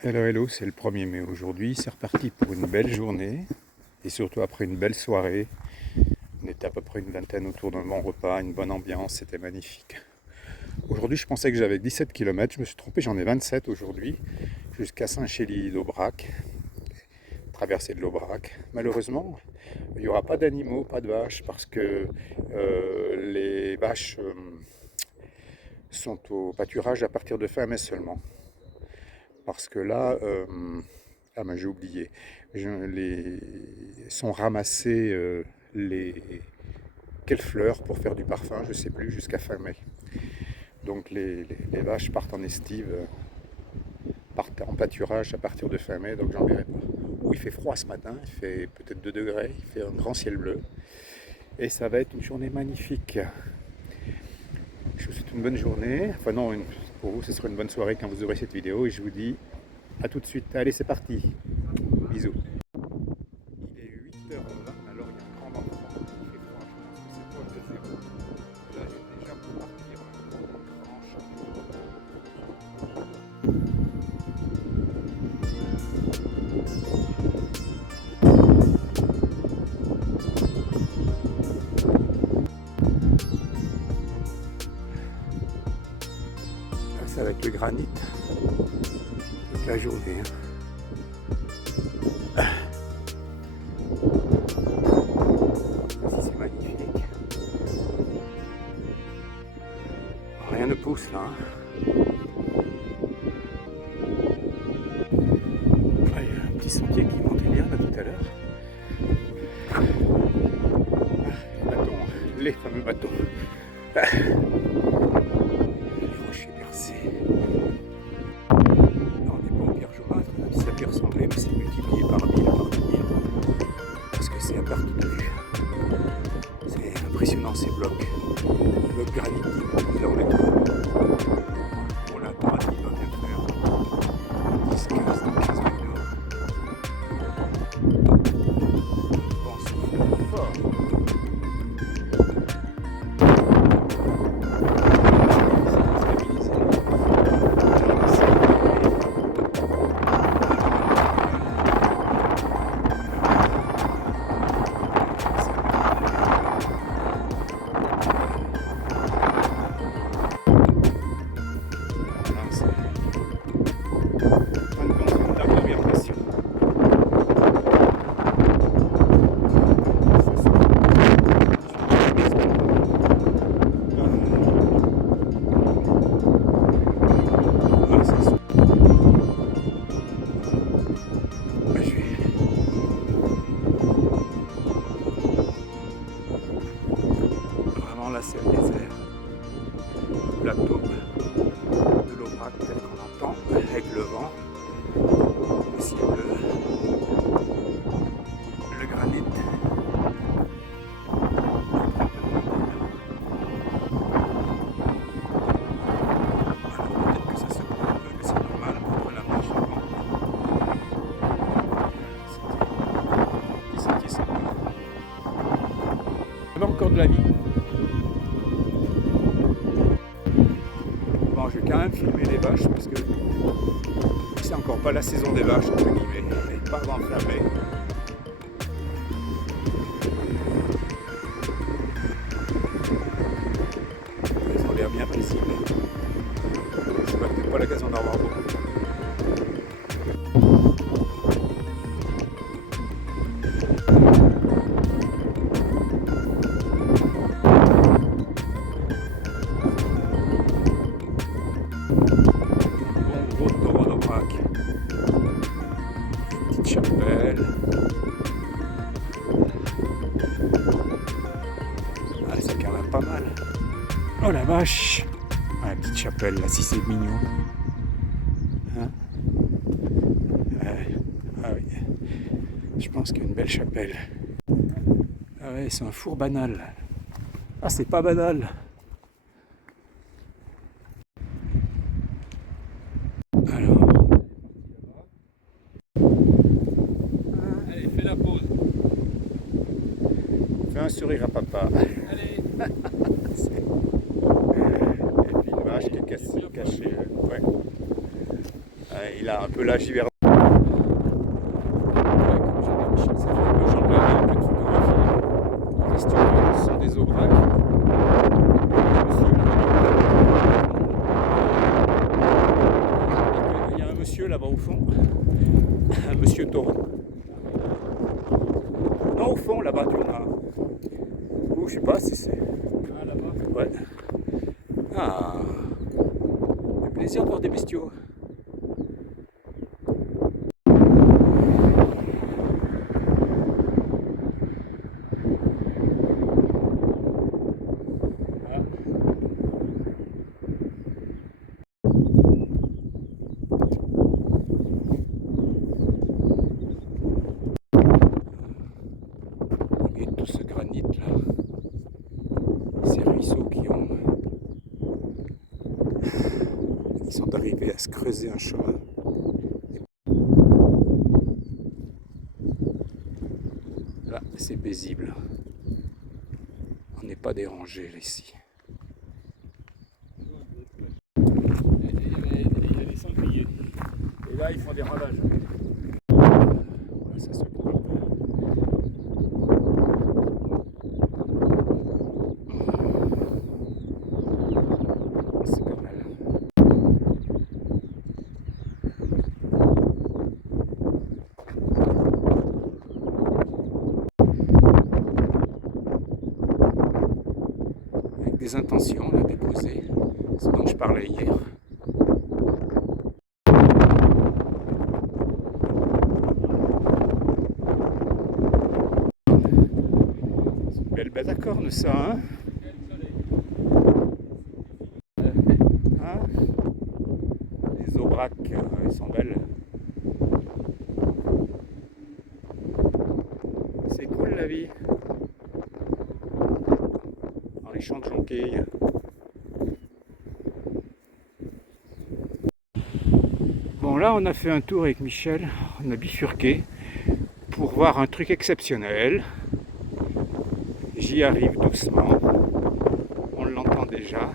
Hello, hello, c'est le 1er mai aujourd'hui. C'est reparti pour une belle journée et surtout après une belle soirée. On était à peu près une vingtaine autour d'un bon repas, une bonne ambiance, c'était magnifique. Aujourd'hui, je pensais que j'avais 17 km, je me suis trompé, j'en ai 27 aujourd'hui, jusqu'à Saint-Chély-d'Aubrac, traversée de l'Aubrac. Malheureusement, il n'y aura pas d'animaux, pas de vaches, parce que les vaches sont au pâturage à partir de fin mai seulement. Parce que là, ah ben j'ai oublié, sont ramassées quelles fleurs pour faire du parfum, je ne sais plus, jusqu'à fin mai. Donc les vaches partent en estive, partent en pâturage à partir de fin mai, donc j'en verrai pas. Oh, il fait froid ce matin, il fait peut-être 2 degrés, il fait un grand ciel bleu. Et ça va être une journée magnifique. Je vous souhaite une bonne journée. Enfin non, pour vous ce sera une bonne soirée quand vous aurez cette vidéo et je vous dis à tout de suite. Allez, c'est parti. Bisous. Il est 8h20, alors il y a un grand vent de froid. Il fait froid, je pense que c'est proche de zéro. Là, j'ai déjà pour partir un grand chapeau. Là, ça va être le granit toute la journée. C'est magnifique. Rien ne pousse là. Ah, il y a un petit sentier qui montait bien là tout à l'heure. Les fameux bâtons. Les rochers percés. On n'est pas au pierre jaunâtre, ça peut ressembler, mais c'est multiplié par 1000, par 10 000. Parce que c'est à perte de vue. C'est impressionnant ces blocs. Blocs granitiques. Là on est pour la paradis, il va bien faire 10, 15 minutes. Bon, souffle fort. Là c'est le désert, le plateau de l'Aubrac tel qu'on entend, avec le vent, le ciel bleu, le granit. Alors peut-être que ça se coupe un peu, mais c'est normal pour la marche avant. C'était 10 cm. Il y a encore de la vie. Bon, je vais quand même filmer les vaches parce que c'est encore pas la saison des vaches, entre guillemets, elle n'est pas enflammée. Elles ont l'air bien paisibles. Je n'aurai peut-être pas l'occasion d'en voir beaucoup. Chapelle. Ah, c'est quand même pas mal. Oh la vache! Ah, la petite chapelle là, si c'est mignon. Hein? Ah oui. Je pense qu'il y a une belle chapelle. Ah ouais, c'est un four banal. Ah, c'est pas banal. Alors. Allez, fais la pause. Fais un sourire à papa. Allez. Et puis une vache qui est cachée. Ouais. Il il a un peu l'âge hivernal. Ouais, comme j'ai dit, Michel, ça fait un peu gendarme, un peu de photographie. Les questions, ce sont des aubracs. Il y a un monsieur là-bas au fond, un monsieur taureau. Non, au fond, là-bas, tu en as. Ou je sais pas si c'est. Ah, là-bas. Ouais. Ah. Un plaisir de voir des bestiaux. Et tout ce granit là, ces ruisseaux qui sont arrivés à se creuser un chemin. Là, c'est paisible. On n'est pas dérangé là, ici. Il y a des sangliers. Et là, ils font des ravages. Voilà, ça se coupe un peu. C'est pas mal. Avec des intentions là, déposées, ce dont je parlais hier. Belle corne ça, hein? Hein? Les aubracs, ils sont belles. C'est cool la vie. Dans les champs de jonquilles. Bon là on a fait un tour avec Michel, on a bifurqué pour voir un truc exceptionnel. J'y arrive doucement, on l'entend déjà,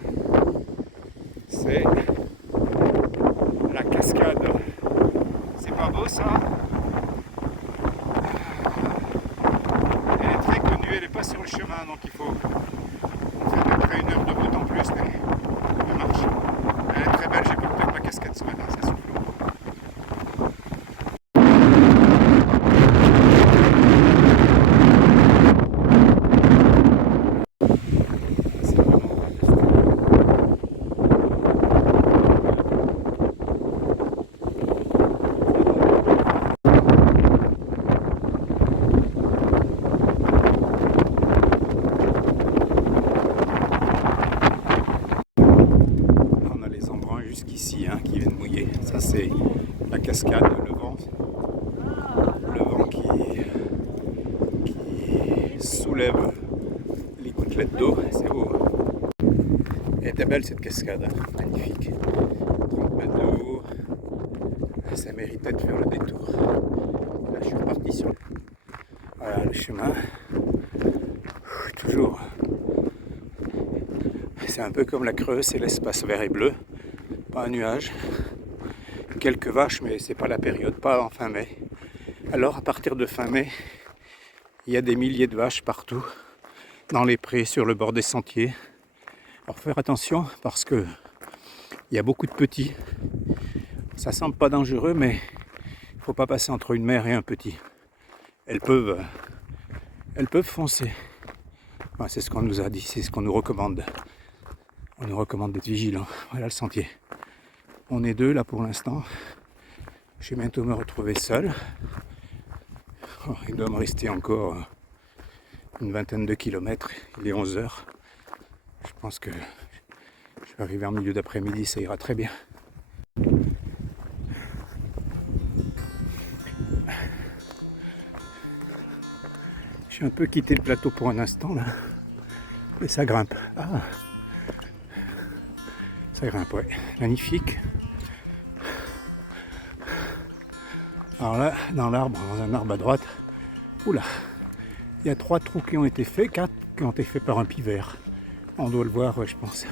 c'est la cascade. C'est pas beau ça? Elle est très connue, elle n'est pas sur le chemin donc il faut faire à peu près 1 heure de route en plus, mais de marche. Elle est très belle, j'ai pas peur de la cascade ce matin, ça souffle. Jusqu'ici hein, qui viennent mouiller. Ça c'est la cascade, le vent qui soulève les gouttelettes d'eau, c'est beau. Elle était belle cette cascade, hein. Magnifique. 30 mètres de haut, ça méritait de faire le détour. Là je suis reparti sur voilà, le chemin. Toujours, c'est un peu comme la Creuse, c'est l'espace vert et bleu. Pas un nuage, quelques vaches, mais c'est pas la période, pas en fin mai. Alors à partir de fin mai, il y a des milliers de vaches partout, dans les prés, sur le bord des sentiers. Alors faire attention parce que il y a beaucoup de petits. Ça semble pas dangereux, mais il faut pas passer entre une mère et un petit. Elles peuvent foncer. Enfin, c'est ce qu'on nous a dit, c'est ce qu'on nous recommande. On nous recommande d'être vigilant. Voilà le sentier. On est deux là pour l'instant. Je vais bientôt me retrouver seul. Oh, il doit me rester encore une vingtaine de kilomètres. Il est 11 h. Je pense que je vais arriver en milieu d'après-midi, ça ira très bien. J'ai un peu quitté le plateau pour un instant là. Et ça grimpe. Ah, ça grimpe, ouais. Magnifique. Alors là, dans l'arbre, dans un arbre à droite, oula, il y a 3 trous qui ont été faits, 4 qui ont été faits par un pivert. On doit le voir, ouais, je pense.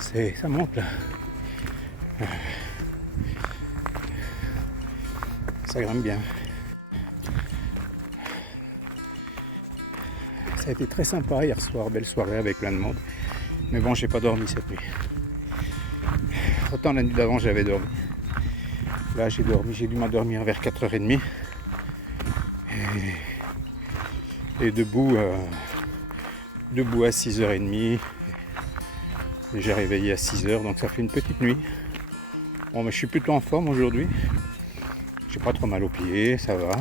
Ça monte là. Ça grimpe bien. Ça a été très sympa hier soir, belle soirée avec plein de monde. Mais bon, j'ai pas dormi cette nuit. Autant la nuit d'avant j'avais dormi. Là j'ai dû m'endormir vers 4h30. Et debout à 6h30. Et j'ai réveillé à 6h, donc ça fait une petite nuit. Bon, mais je suis plutôt en forme aujourd'hui. J'ai pas trop mal aux pieds, ça va.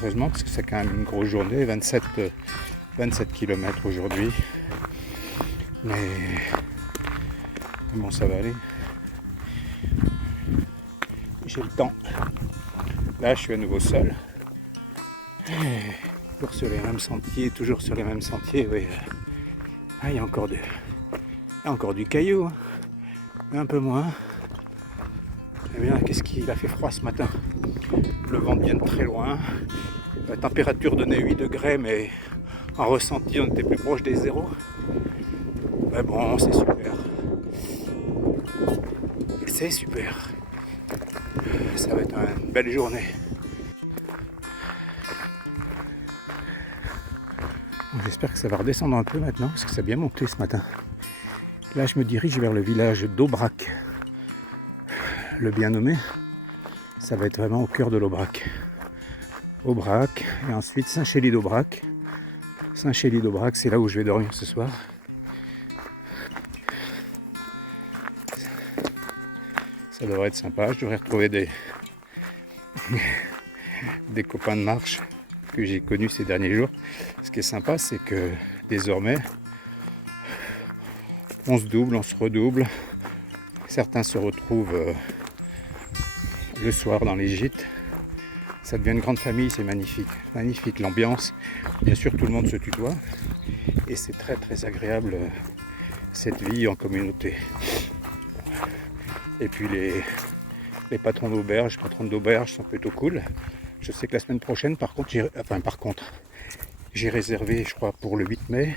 Heureusement, parce que c'est quand même une grosse journée, 27 km aujourd'hui. Mais bon, ça va aller. J'ai le temps. Là, je suis à nouveau seul. Toujours sur les mêmes sentiers, oui. Ah, il y a encore du caillou, hein. Mais un peu moins. Eh bien, qu'est-ce qu'il a fait froid ce matin? Le vent vient de très loin. La température donnait 8 degrés, mais en ressenti, on était plus proche des zéros. Mais bon, c'est super. C'est super. Ça va être une belle journée. J'espère que ça va redescendre un peu maintenant, parce que ça a bien monté ce matin. Là, je me dirige vers le village d'Aubrac. Le bien nommé, ça va être vraiment au cœur de l'Aubrac. Aubrac, et ensuite Saint-Chély-d'Aubrac. Saint-Chély-d'Aubrac, c'est là où je vais dormir ce soir. Ça devrait être sympa. Je devrais retrouver des copains de marche que j'ai connus ces derniers jours. Ce qui est sympa, c'est que désormais, on se double, on se redouble. Certains se retrouvent le soir dans les gîtes. Ça devient une grande famille, c'est magnifique. Magnifique l'ambiance. Bien sûr, tout le monde se tutoie. Et c'est très très agréable cette vie en communauté. Et puis les patrons d'auberge sont plutôt cool. Je sais que la semaine prochaine, par contre, j'ai réservé, je crois, pour le 8 mai,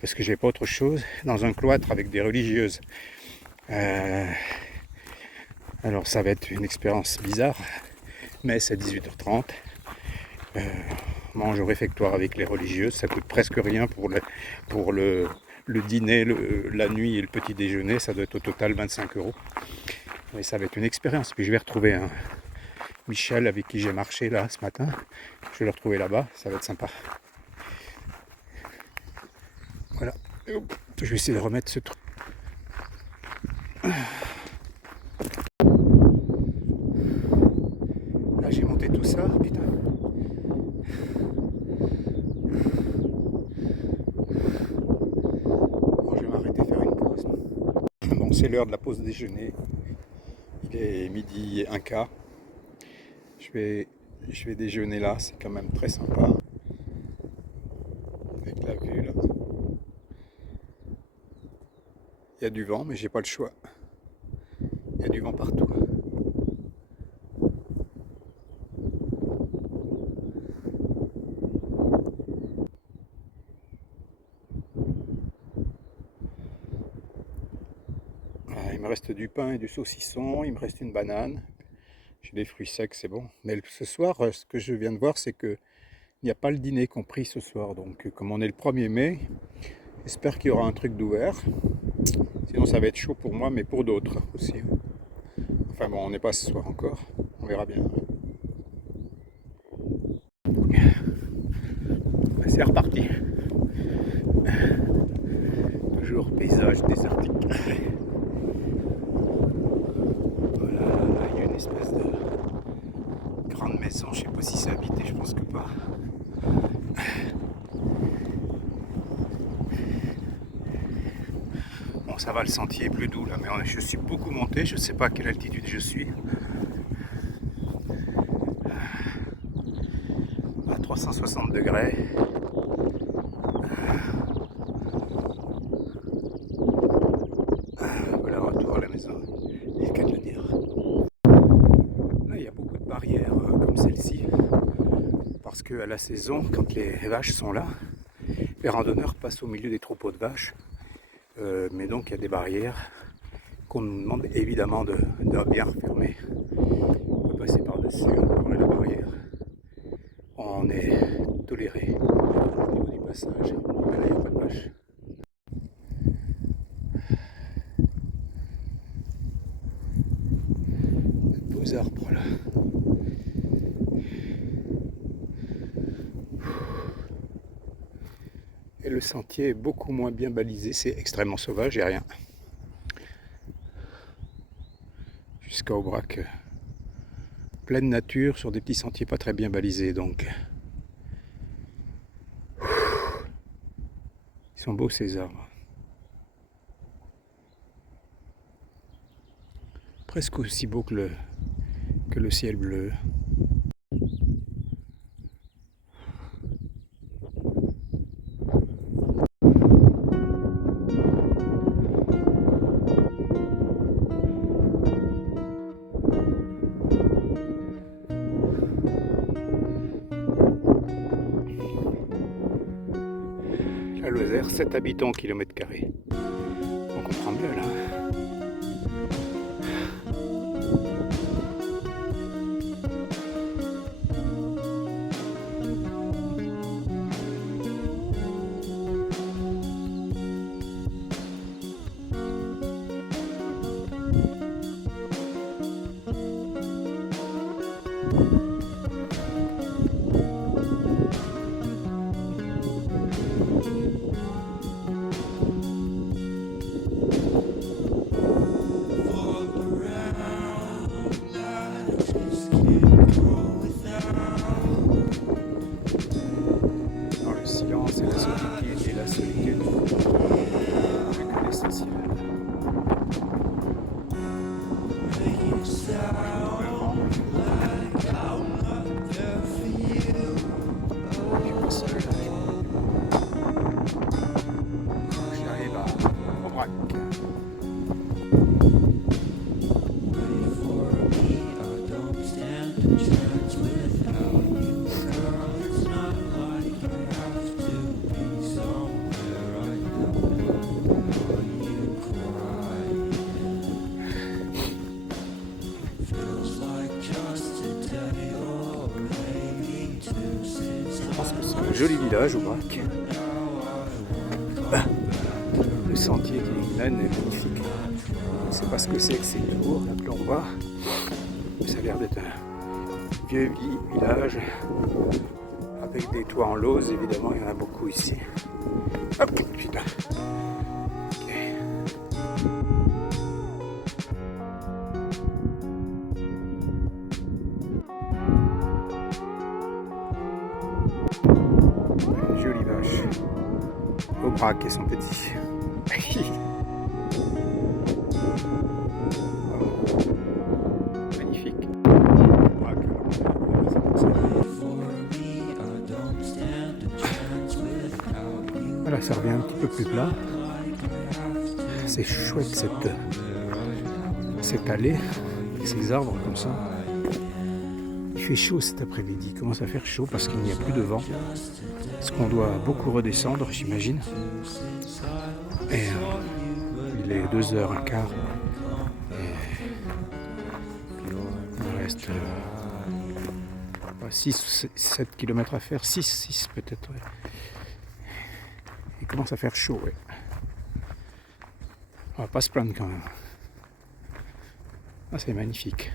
parce que j'ai pas autre chose, dans un cloître avec des religieuses. Alors ça va être une expérience bizarre, mais c'est à 18h30. Mange au réfectoire avec les religieuses, ça coûte presque rien pour le dîner, la nuit et le petit déjeuner, ça doit être au total 25 €. Mais ça va être une expérience. Puis je vais retrouver un Michel avec qui j'ai marché là ce matin. Je vais le retrouver là-bas, ça va être sympa. Voilà. Je vais essayer de remettre ce truc. Là j'ai monté tout ça, putain. Bon, je vais m'arrêter faire une pause. Bon, c'est l'heure de la pause déjeuner. Il est midi 1 quart. Je vais déjeuner là, c'est quand même très sympa. Avec la vue là. Il y a du vent, mais j'ai pas le choix. Il y a du vent partout. Il me reste du pain et du saucisson, il me reste une banane. J'ai des fruits secs, c'est bon. Mais ce soir, ce que je viens de voir, c'est que il n'y a pas le dîner compris ce soir. Donc comme on est le 1er mai, j'espère qu'il y aura un truc d'ouvert. Sinon ça va être chaud pour moi, mais pour d'autres aussi. Enfin bon, on n'est pas ce soir encore. On verra bien. C'est reparti. Toujours paysage désertique. Voilà, là il y a une espèce de grande maison. Je sais pas si c'est habité, je pense que pas. Bon, ça va, le sentier est plus doux là, mais je suis beaucoup monté, je sais pas à quelle altitude je suis. À 360 degrés. Voilà, retour à la maison. Il y a qu'à le dire. Là, il y a beaucoup de barrières comme celle-ci. Parce qu'à la saison, quand les vaches sont là, les randonneurs passent au milieu des troupeaux de vaches. Mais donc il y a des barrières qu'on nous demande évidemment de bien refermer. On peut passer par-dessus, on peut ouvrir la barrière. On est toléré au niveau du passage. Mais là, il n'y a pas de vache. Beaux arbres là. Et le sentier est beaucoup moins bien balisé, c'est extrêmement sauvage, il n'y a rien. Jusqu'à Aubrac, pleine nature sur des petits sentiers pas très bien balisés, donc ils sont beaux ces arbres. Presque aussi beau que le ciel bleu. La Lozère, 7 habitants au kilomètre carré. On comprend mieux là. Dans le silence et la solitude et la solitude, plus que l'essentiel. J'arrive à Aubrac. Je pense que c'est un joli village, Aubrac. Le sentier qui mène est magnifique. Je ne sais pas ce que c'est que ces tours là que l'on voit. Ça a l'air d'être un vieux village avec des toits en lauze, évidemment, il y en a beaucoup ici. Hop, putain. Okay. Une jolie vache. Aubrac et son petit. Magnifique. Voilà, ça revient un petit peu plus plat. C'est chouette cette allée, ces arbres comme ça. Il fait chaud cet après-midi, il commence à faire chaud parce qu'il n'y a plus de vent. Parce qu'on doit beaucoup redescendre, j'imagine. Et il est 2h15. Et il reste 6 ou 7 km à faire, 6 peut-être. Ouais. Il commence à faire chaud, ouais. On va pas se plaindre quand même. Ah, c'est magnifique.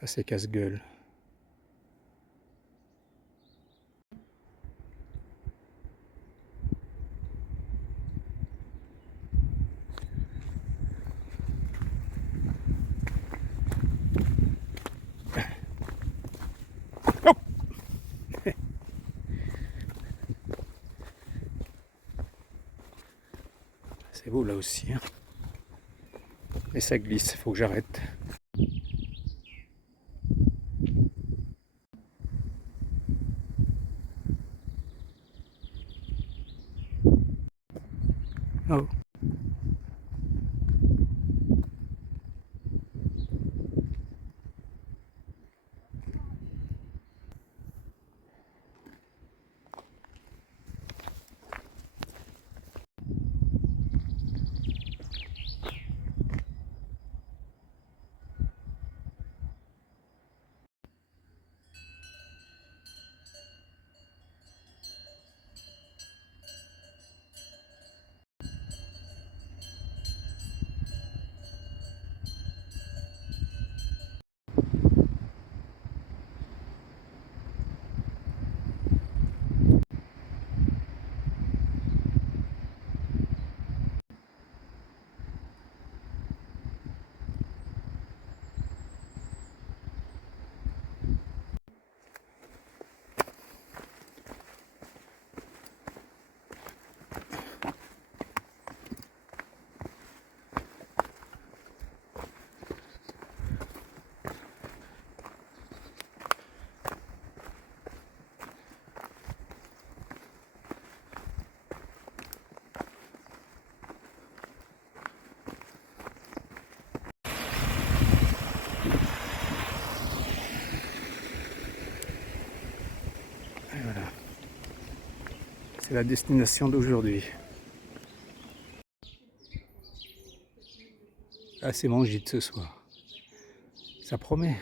Là, c'est casse-gueule. C'est beau là aussi. Hein. Et ça glisse, il faut que j'arrête. Oh. C'est la destination d'aujourd'hui. Ah, c'est mon gîte ce soir. Ça promet.